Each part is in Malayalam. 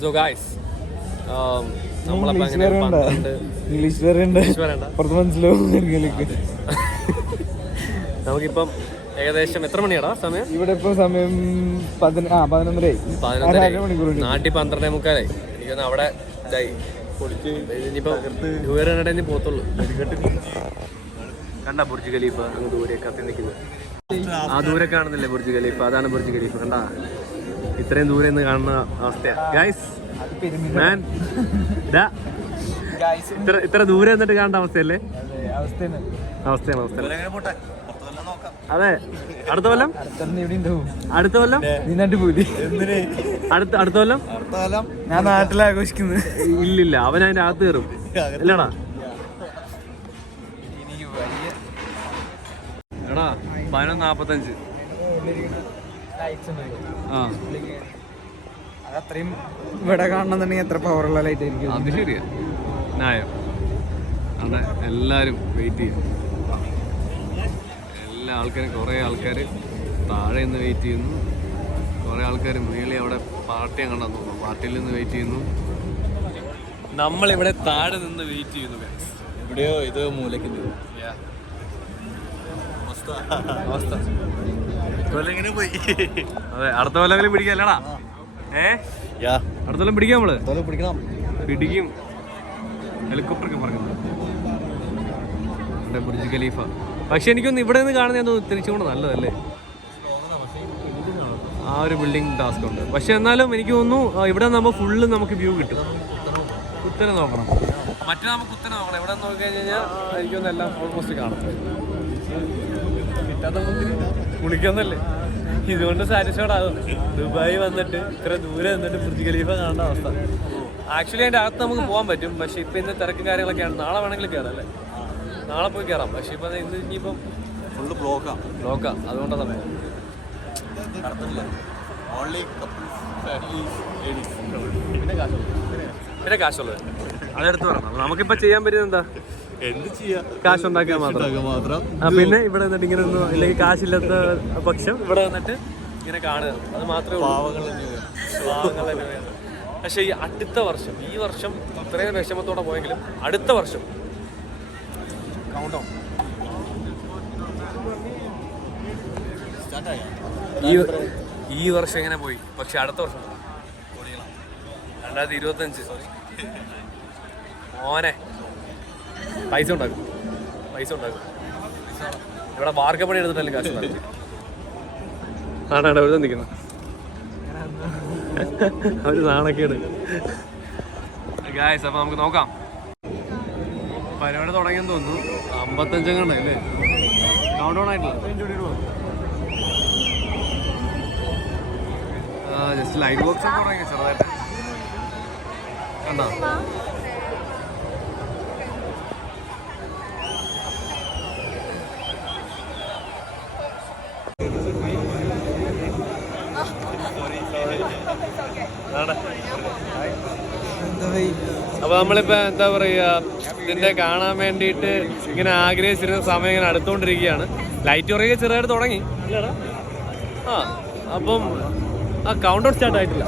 സോ ഗായ്സ് നമ്മളപ്പോൾ ഇംഗ്ലീഷ് അങ്ങനെ വരണ്ട. 12 ഇംഗ്ലീഷ് വരണ്ട, ഇംഗ്ലീഷ് വരണ്ട. പുറത്ത് മനസ്സിലാവും. നമുക്കിപ്പം ഏകദേശം എത്ര മണിയാടാ സമയം? ഇവിടെ ഇപ്പൊ സമയം 11:30. 11:30. നാട്ടിൽ 12:45. എനിക്കൊന്ന് അവിടെ ഇതായി ഇനിയിപ്പോ ന്യൂ ഇയർ കണ്ടിട്ട് പോത്തുള്ളൂ. കണ്ട ബുർജ് ഖലീഫ അങ്ങ് ദൂരെ കത്തി നിൽക്കുന്നത്. ആ ദൂരെ കാണുന്നില്ലേ ബുർജ് ഖലീഫ? അതാണ് ബുർജ് ഖലീഫ. കണ്ട ഇത്രയും ദൂരെ നിന്ന് കാണുന്ന അവസ്ഥയാ ഗൈസ്. മാൻ ഇത്ര ദൂരെ നിന്നിട്ട് കാണേണ്ട അവസ്ഥയല്ലേ? അവസ്ഥയാണ്. അതെ, അടുത്ത കൊല്ലം അടുത്ത കൊല്ലം ഞാൻ നാട്ടിൽ ആഘോഷിക്കുന്നത്. ഇല്ലില്ല, അവൻ അതിന്റെ അകത്ത് കയറും അല്ലടാ. എടാ 11:45. അത്രയും ഇവിടെ കാണണമെന്നുണ്ടെങ്കിൽ എത്ര പവറുള്ള ലൈറ്റ് ആയിരിക്കും. അത് ശരിയാ, ന്യായം. അവിടെ എല്ലാരും വെയിറ്റ് ചെയ്യും. എല്ലാ ആൾക്കാരും, കുറേ ആൾക്കാർ താഴെ നിന്ന് വെയിറ്റ് ചെയ്യുന്നു, കുറേ ആൾക്കാർ മേളിൽ അവിടെ പാർട്ടി കണ്ടാന്ന് തോന്നുന്നു, പാർട്ടിയിൽ നിന്ന് വെയിറ്റ് ചെയ്യുന്നു. നമ്മളിവിടെ താഴെ നിന്ന് വെയിറ്റ് ചെയ്യുന്നു. എവിടെയോ ഇത് മൂലയ്ക്ക് അവസ്ഥ പോയി. അതെ, അടുത്ത കൊല്ലം പിടിക്കല്ലടാ. അടുത്ത കൊല്ലം പിടിക്കാം, നമ്മള് പിടിക്കും. ഹെലികോപ്റ്ററൊക്കെ പറയുന്നത് ബുർജ് ഖലീഫ. പക്ഷെ എനിക്കൊന്ന് ഇവിടെ നിന്ന് കാണുന്ന തിരിച്ചുകൊണ്ട് നല്ലതല്ലേ? ആ ഒരു ബിൽഡിംഗ് ടാസ്ക് ഉണ്ട്. പക്ഷെ എന്നാലും എനിക്ക് തോന്നുന്നു ഇവിടെ നമ്മൾ ഫുള്ള് നമുക്ക് വ്യൂ കിട്ടും. കുത്തനെ നോക്കണം, മറ്റേ നമുക്ക് കുത്തനെ നോക്കണം. ഇവിടെ നോക്കി കഴിഞ്ഞാൽ എനിക്കൊന്നും എല്ലാം ഓൾമോസ്റ്റ് കാണാം. കിട്ടാത്ത കുളിക്കുന്നല്ലേ, ഇതുകൊണ്ട് സാറ്റിസ്ഫൈഡ് ആകും. ദുബായി വന്നിട്ട് ഇത്ര ദൂരെ വന്നിട്ട് ബുർജ് ഖലീഫ കാണേണ്ട അവസ്ഥ. ആക്ച്വലി അതിൻ്റെ അകത്ത് നമുക്ക് പോകാൻ പറ്റും. പക്ഷെ ഇപ്പം ഇന്ന് തിരക്കും കാര്യങ്ങളൊക്കെയാണ്. നാളെ വേണമെങ്കിൽ കയറാം അല്ലേ? നാളെ പോയി കയറാം. പക്ഷെ ഇപ്പം ഇന്ന് ഇനിയിപ്പം ഫുള്ള് ബ്ലോക്കാ. അതുകൊണ്ടാണ് സമയം. പിന്നെ കാശുള്ളത് അതെടുത്ത് പറയണം. നമുക്കിപ്പോൾ ചെയ്യാൻ പറ്റുന്നത് എന്താ? എന്ത് ചെയ്യാ? കാശ് ഉണ്ടാക്കിയാൽ മാത്രം. പിന്നെ ഇവിടെ വന്നിട്ട് ഇങ്ങനെ ഒന്നും അല്ലെങ്കിൽ കാശില്ലാത്ത പക്ഷം ഇവിടെ വന്നിട്ട് ഇങ്ങനെ കാണുക, അത് മാത്രമേ ഉള്ളൂ. പക്ഷേ ഈ അടുത്ത വർഷം, ഈ വർഷം ഇത്രയും വിഷമത്തോടെ പോയെങ്കിലും അടുത്ത വർഷം കൗണ്ടോ ഈ വർഷം എങ്ങനെ പോയി, പക്ഷെ അടുത്ത വർഷം 2025 മോനെ പൈസ ഉണ്ടാക്കും. ഇവിടെ വാർക്കപ്പണി എടുത്തിട്ടല്ലേ കാശ് ഉണ്ടാക്കും. ആണാണ് എവിടെ നിൽക്കുന്നത് അവര് നാണക്കേട്. ഗായ്സ്, അപ്പൊ നമുക്ക് നോക്കാം. പരിപാടി തുടങ്ങിയെന്ന് തോന്നുന്നു. 55 അല്ലേ? കൗണ്ട് ഡൗൺ ആയിട്ടില്ല. ജസ്റ്റ് ലൈറ്റ് ബോക്സ് ഒക്കെ തുടങ്ങി ചെറുതായിട്ട്. കണ്ടോ? അപ്പൊ നമ്മളിപ്പോ എന്താ പറയാ, ഇതിന്റെ കാണാൻ വേണ്ടിയിട്ട് ഇങ്ങനെ ആഗ്രഹിച്ചിരുന്ന സമയം ഇങ്ങനെ അടുത്തോണ്ടിരിക്കുകയാണ്. ലൈറ്റ് കുറേ ചെറുതായിട്ട് തുടങ്ങി. അപ്പം കൗണ്ട് ഡൗൺ സ്റ്റാർട്ട് ആയിട്ടില്ല.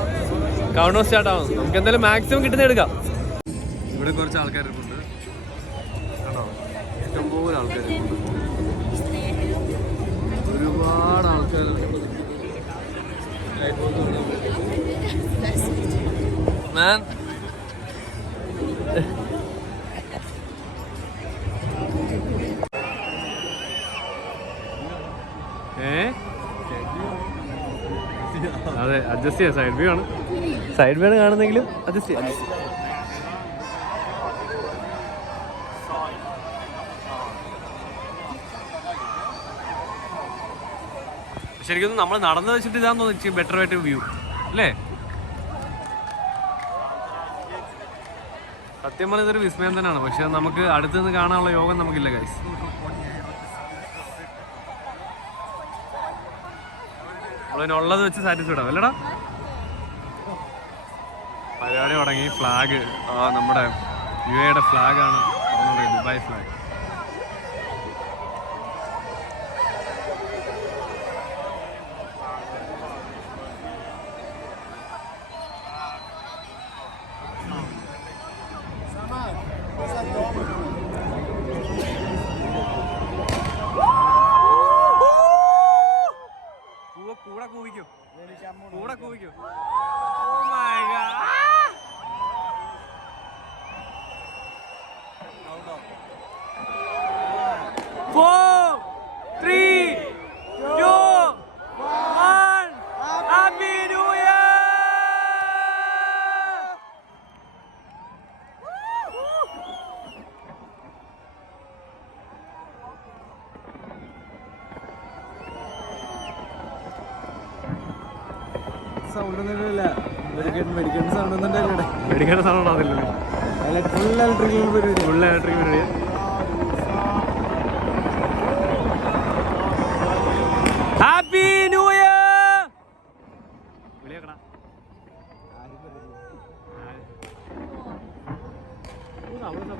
കൗണ്ട് ഡൗൺ സ്റ്റാർട്ട് ആവുന്നു. നമുക്ക് എന്തായാലും മാക്സിമം കിട്ടുന്ന എടുക്കാം. ഇവിടെ കുറച്ച് ആൾക്കാരുണ്ട് കേട്ടോ, ഇഷ്ടംപോലെ ആൾക്കാരുണ്ട്, ഒരുപാട് ആൾക്കാരുണ്ട്. മാൻ അതെ, അഡ്ജസ്റ്റ് ചെയ്യാം. സൈഡ് വ്യൂ ആണ്, സൈഡ് വ്യൂ ആണ് കാണുന്നെങ്കിലും അഡ്ജസ്റ്റ് ചെയ്യാം. ശരിക്കും നമ്മൾ നടന്നു വെച്ചിട്ട് ഇതാന്ന് തോന്നുന്നു ബെറ്റർ ആയിട്ട് വ്യൂ അല്ലേ? സത്യം പറഞ്ഞ ഇതൊരു വിസ്മയം തന്നെയാണ്. പക്ഷെ നമുക്ക് അടുത്ത് നിന്ന് കാണാനുള്ള യോഗം നമുക്കില്ല ഗൈസ്. നമ്മളിനുള്ളത് വെച്ച് സാറ്റിസ്ഫൈഡ് ആവും അല്ലടാ. പരിപാടി തുടങ്ങി. ഫ്ലാഗ്, നമ്മുടെ UAE ഫ്ലാഗാണ്, ദുബായ് ഫ്ലാഗ്. സൗണ്ട് ഒന്നുമില്ല, മെഡിക്കൽ സൗണ്ട് ഒന്നും ഉണ്ടാവില്ല. മെഡിക്കൽ സൗണ്ട് ഉണ്ടാവില്ലല്ലോ. ഫുൾ ഇലക്ട്രിക്കൽ പരിപാടി. ഫുൾ ഇലക്ട്രിക് പരിപാടി. Happy new year. വിളിയാക്കടാ. അവിടെ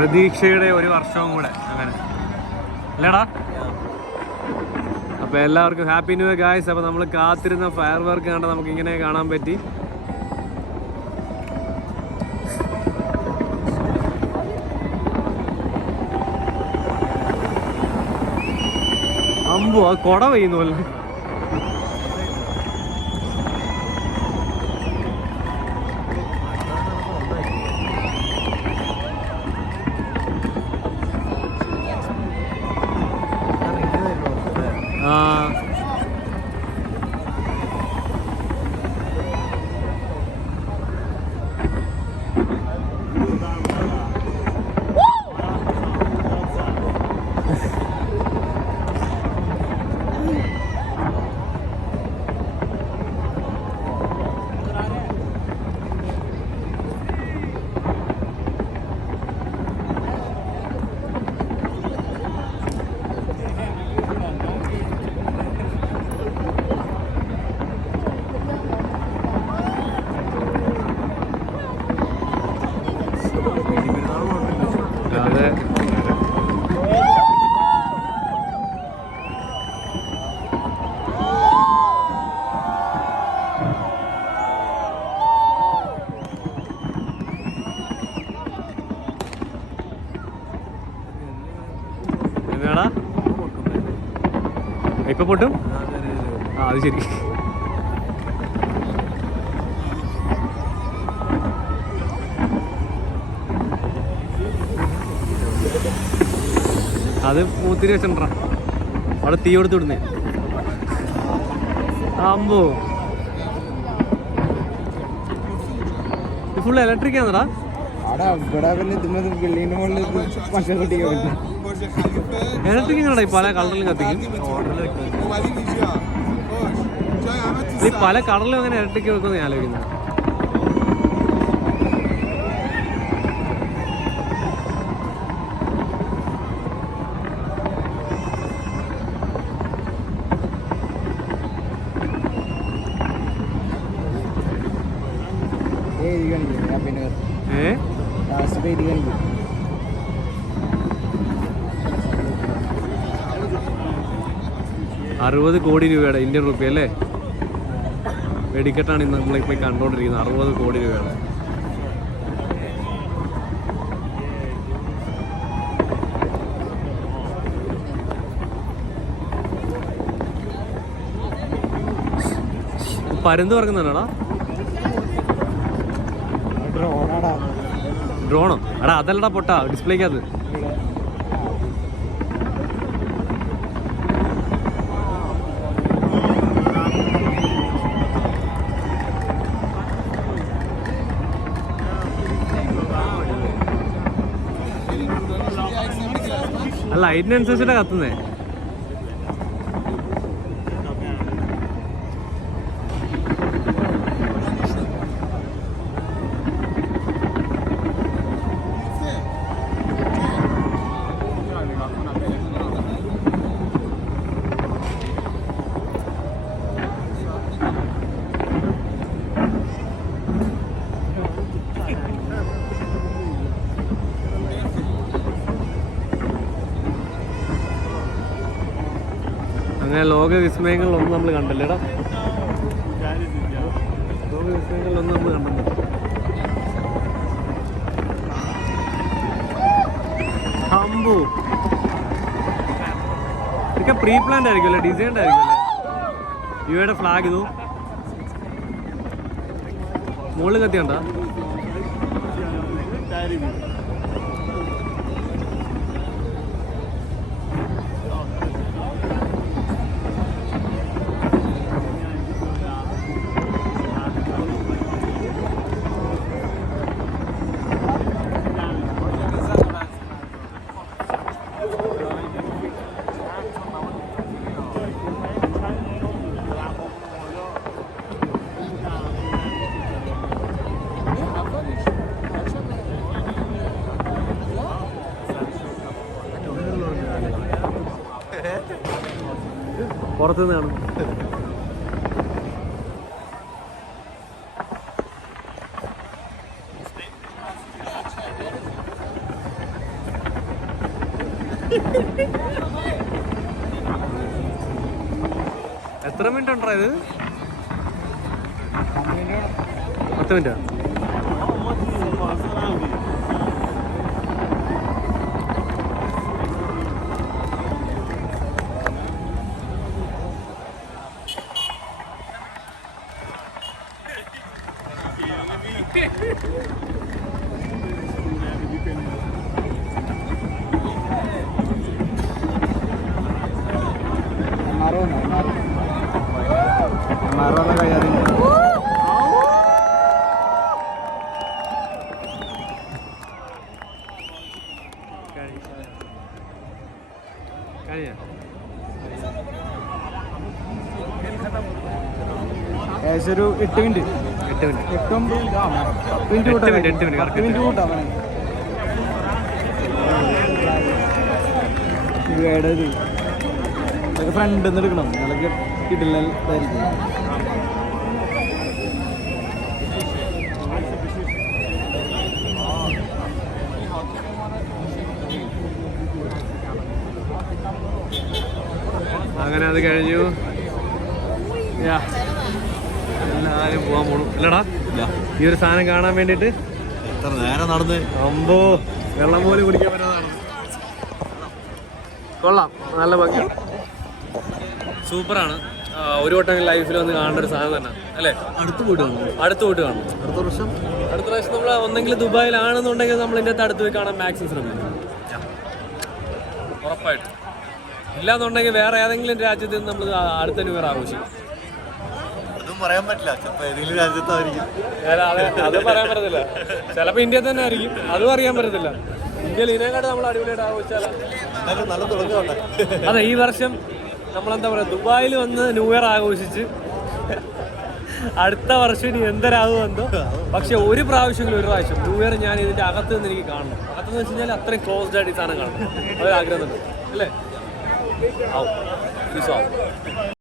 പ്രതീക്ഷയുടെ ഒരു വർഷവും കൂടെ അങ്ങനെ അല്ലേടാ. അപ്പോൾ എല്ലാവർക്കും ഹാപ്പി ന്യൂ ഇയർ ഗായ്സ്. അപ്പോൾ നമ്മൾ കാത്തിരുന്ന ഫയർ വർക്ക് കണ്ട നമുക്ക് ഇങ്ങനെ കാണാൻ പറ്റി. അമ്പോ അത് കൊട പെയ്യുന്നു അല്ലേ. ഇപ്പൊ പൊട്ടും. അത് ശരി. അത് മൂത്തിരി വെച്ചിട്ടാ അവിടെ തീ കൊടുത്ത് വിടുന്നേ. അമ്പോ ഇത് ഫുൾ ഇലക്ട്രിക് ആണെടാ. ഇലക്ട്രിക് എങ്ങനെയാ പല കളറിലും കത്തിക്കും. ഈ പല കളറിലും അങ്ങനെ ഇലക്ട്രിക് വെക്കുമെന്ന് ഞാൻ ആലോചിക്കുന്നത്. ഏ 60 കോടി രൂപയുടെ ഇന്ത്യൻ റുപ്പി അല്ലേ വെടിക്കെട്ടാണ് ഇന്ന് നമ്മളിപ്പോൾ കണ്ടുകൊണ്ടിരിക്കുന്നത്. 60 കോടി രൂപയുടെ. പരുന്ത് പറക്കുന്നുണ്ടോടാ? ഡ്രോണോ? എടാ അതല്ലടാ പൊട്ടാ ഡിസ്പ്ലേക്കകത്ത്. ലൈറ്റിനനുസരിച്ചിട്ടാ കത്തുന്നേ. അങ്ങനെ ലോക വിസ്മയങ്ങളിലൊന്നും നമ്മൾ കണ്ടല്ലേടാ. ലോക വിസ്മയങ്ങളിലൊന്നും നമ്മൾ കണ്ടല്ലോ. അമ്പു ഇതൊക്കെ പ്രീ പ്ലാൻഡ് ആയിരിക്കും അല്ലേ, ഡിസൈൻഡ് ആയിരിക്കും അല്ലേ? യുടെ ഫ്ലാഗ് ഇതു മുകളിൽ കത്തിയുണ്ടോ? പുറത്തുനിന്ന് കാണും. എത്ര മിനിറ്റ് ഉണ്ടോ ഇത്? 10 മിനിറ്റാ? ഏകദേശം ഒരു 8 മിനിറ്റ് 10 മിനിറ്റ് കൂട്ടാം. ഇതൊക്കെ ഫ്രണ്ടിൽ നിന്ന് എടുക്കണം, നിങ്ങളൊക്കെ കിട്ടില്ലായിരിക്കും. അങ്ങനെ അത് കഴിഞ്ഞു. എല്ലാരും പോവാൻ പോണു അല്ലടാ ഈ ഒരു സാധനം കാണാൻ വേണ്ടിട്ട്. എത്ര നേരം നടന്ന് അമ്പോ വെള്ളം പോലും കുടിക്കാൻ പറ്റുന്നതാണ്. കൊള്ളാം, നല്ല ഭംഗി, സൂപ്പറാണ്. ഒരു വട്ടം ലൈഫിൽ വന്ന് കാണേണ്ട ഒരു സാധനം തന്നെ അല്ലേ? അടുത്ത് പോയിട്ട് കാണും. അടുത്ത പ്രാവശ്യം നമ്മൾ ഒന്നെങ്കിൽ ദുബായിലാണെന്നുണ്ടെങ്കിൽ നമ്മൾ ഇതിൻ്റെ അടുത്ത് പോയി കാണാൻ മാക്സിമം ശ്രമിക്കും, ഉറപ്പായിട്ടും. ഇല്ലാന്നുണ്ടെങ്കിൽ വേറെ ഏതെങ്കിലും രാജ്യത്ത് നിന്ന് നമ്മൾ അടുത്ത ന്യൂ ഇയർ ആഘോഷിക്കും. പറയാൻ പറ്റില്ല, ഏതെങ്കിലും രാജ്യത്തായിരിക്കും. അത് പറയാൻ പറ്റത്തില്ല, ചിലപ്പോൾ ഇന്ത്യയിൽ തന്നെ ആയിരിക്കും, അതും അറിയാൻ പറ്റത്തില്ല. ഇന്ത്യയിൽ ഇതിനെക്കാട്ട് നമ്മൾ അടിപൊളിയായിട്ട് ആഘോഷിച്ചാലോ. നല്ല തുടക്കമുണ്ട്. അതെ, ഈ വർഷം നമ്മളെന്താ പറയുക, ദുബായിൽ വന്ന് ന്യൂ ഇയർ ആഘോഷിച്ച് അടുത്ത വർഷം ഇനി എന്തരാകുമെന്തോ. പക്ഷെ ഒരു പ്രാവശ്യം ന്യൂ ഇയർ ഞാൻ ഇതിൻ്റെ അകത്ത് നിന്ന് എനിക്ക് കാണണം. അകത്തെന്ന് വെച്ച് കഴിഞ്ഞാൽ അത്രയും ക്ലോസ്ഡ് ആയിട്ട് ഈ സാധനം കാണണം, അതൊരു ആഗ്രഹം തന്നെ അല്ലേ? ആവും.